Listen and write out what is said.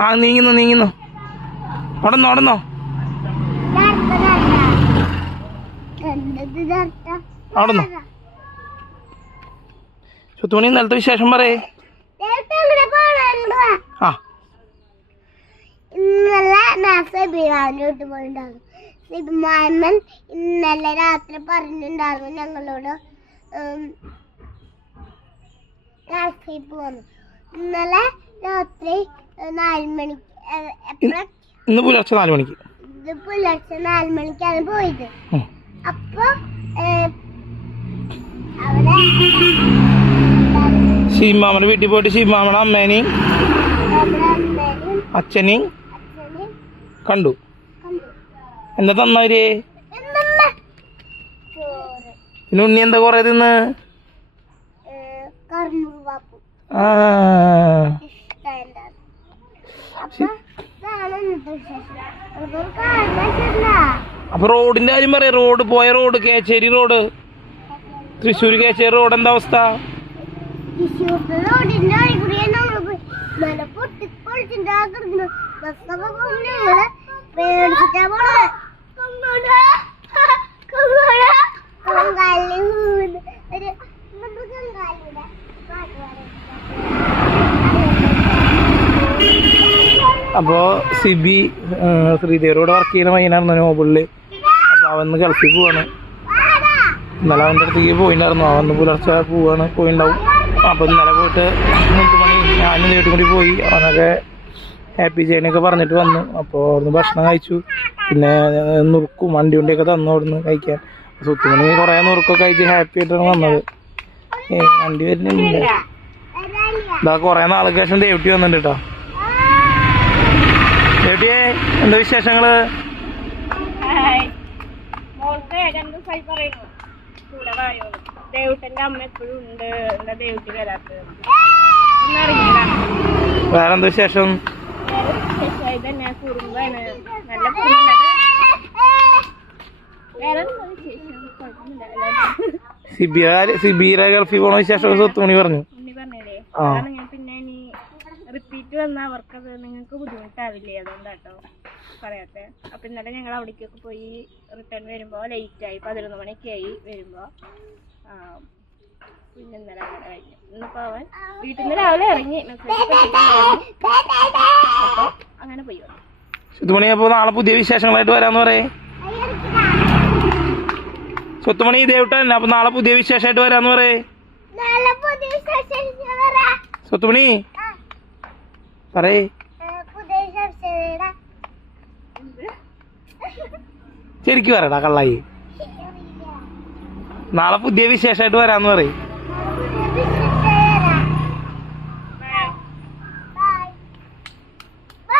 ആ നീങ്ങുന്നു നീങ്ങുന്നു. ഓടന്നോ ഓടന്നോ. അവിടുന്ന്. ചുത്തുമണി ഇന്നലത്തെ വിശേഷം പറയേ. ആ. ഇന്നലെ ഇന്നലെ രാത്രി പറഞ്ഞിട്ടുണ്ടായിരുന്നു ഞങ്ങളോട് ഇന്നലെ രാത്രി നാല് മണിക്ക് ഇന്ന് പുലർച്ചെ നാല് മണിക്ക് ഇത് പുലർച്ചെ നാല് മണിക്കാണ് പോയത്. അപ്പൊ ശിവമാമയുടെ വീട്ടിൽ പോയിട്ട് ശീമാമന അമ്മേനെയും അച്ഛനെയും കണ്ടു. എന്താ തന്നവര്? പിന്നെ ഉണ്ണി എന്താ കൊറേ തിന്ന്? ആ. അപ്പൊ റോഡിന്റെ കാര്യം പറയാം. റോഡ് പോയ road Kecheri road. Thrissur Kecheri road എന്താ അവസ്ഥ? റോഡിന്റെ അപ്പോ സിബി ശ്രീദേവരോട് വർക്ക് ചെയ്യുന്ന പയ്യനായിരുന്നു നോബിളിൽ അപ്പോൾ അവന്ന് ഗൾഫിൽ പോവാണ്. ഇന്നലെ അവന്റെ അടുത്തേക്ക് പോയിണ്ടായിരുന്നു. അവന്ന് പുലർച്ചെ പോവാണ് പോയിണ്ടാവും. അപ്പോൾ ഇന്നലെ പോയിട്ട് മൂന്ന് മണി ഞാനും ദേട്ടും കൂടി പോയി. അവനൊക്കെ ഹാപ്പി ജേണിയൊക്കെ പറഞ്ഞിട്ട് വന്നു. അപ്പോൾ അവിടുന്ന് ഭക്ഷണം കഴിച്ചു. പിന്നെ നുറുക്കും വണ്ടി വണ്ടിയൊക്കെ തന്നു അവിടുന്ന് കഴിക്കാൻ. സുത്തുമണി കുറേ നുറുക്കൊക്കെ കഴിച്ച് ഹാപ്പി ആയിട്ടാണ് വന്നത്. വണ്ടി വരുന്നില്ല. ഇതാ കുറേ നാൾക്ക് ശേഷം ദേവട്ടി വന്നിട്ടുണ്ട് കേട്ടോ ദേവുട്ടി എന്താ വിശേഷങ്ങൾ? വേറെന്താ വിശേഷം? സിബിറ സിബിറ സിബിയ സിബിയുടെ ഗൾഫിൽ പോണ വിശേഷം സ്വത്തുമണി പറഞ്ഞു. ആ. റിപ്പീറ്റ് വന്നാൽ അവർക്കത് നിങ്ങൾക്ക് ബുദ്ധിമുട്ടാവില്ലേ? അതുകൊണ്ടാട്ടോ പറയാത്തെ. അപ്പൊ ഇന്നലെ ഞങ്ങൾ അവിടേക്കൊക്കെ പോയി റിട്ടേൺ വരുമ്പോൾ ലേറ്റായി ആയി പതിനൊന്ന് മണിയൊക്കെ ആയി വരുമ്പോ. ആ, പിന്നെ ഇന്നലെ അങ്ങനെ കഴിഞ്ഞു. ഇന്നിപ്പോ അവൻ വീട്ടിൽ നിന്ന് രാവിലെ ഇറങ്ങി. അപ്പൊ അങ്ങനെ പോയി വന്നു. സ്വത്തുമണി അപ്പോൾ നാളെ പുതിയ വിശേഷങ്ങളായിട്ട് വരാന്ന് പറയേ. സ്വത്തുമണി ദേവട്ടൻ അപ്പൊ നാളെ പുതിയ വിശേഷമായിട്ട് വരാന്ന് പറയേ. സ്വത്തുമണി പറയേ. ശരിക്കും പറയടാ കള്ളായി. നാളെ പുതിയ വിശേഷമായിട്ട് വരാന്ന് പറയും.